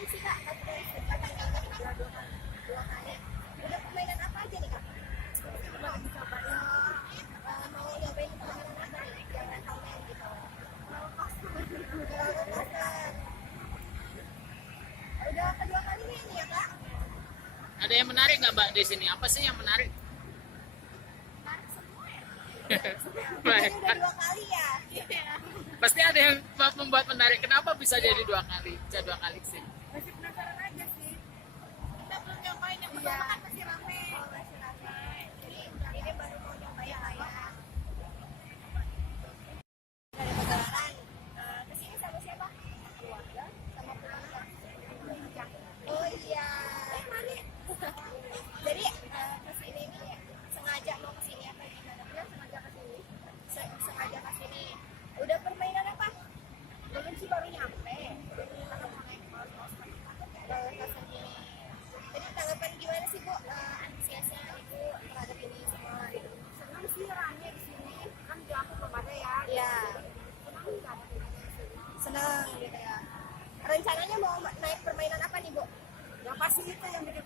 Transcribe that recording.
kali sih Kak, dua kali. Udah permainan apa aja nih Kak? Mau nyobain permainan apa nih? Yang rental main gitu. Roller coaster. Udah kedua kali nih ini ya Kak? Ada yang menarik nggak Mbak di sini? Apa sih yang menarik? Menarik semua ya? Baik. Udah dua kali ya? Iya. Pasti ada yang membuat menarik. Kenapa bisa jadi dua kali? Bisa dua kali sih. Masih penasaran aja sih. Kita belum nyobain yang pertama kan masih rame. Oh, masih rame. Jadi ini baru mau nyobain lah ya. Dari Pagelaran kesini sama siapa? Keluarga sama keluarga. Oh iya. Mana? Jadi kesini nih sengaja mau kesini apa gimana? Ya sengaja kesini. Sengaja kesini. Udah permainan apa? Belum sih baru nyampe. Karena mau naik roller coaster ini. Jadi tanggapan gimana sih Bu? Antusiasnya Ibu terhadap ini semua? Senang sih rame di sini. Kan di aku belum ada ya. Iya. Senang nggak ada di sini? Senang gitu ya. Rencananya mau naik permainan apa nih Bu? Yang pasti itu yang bikin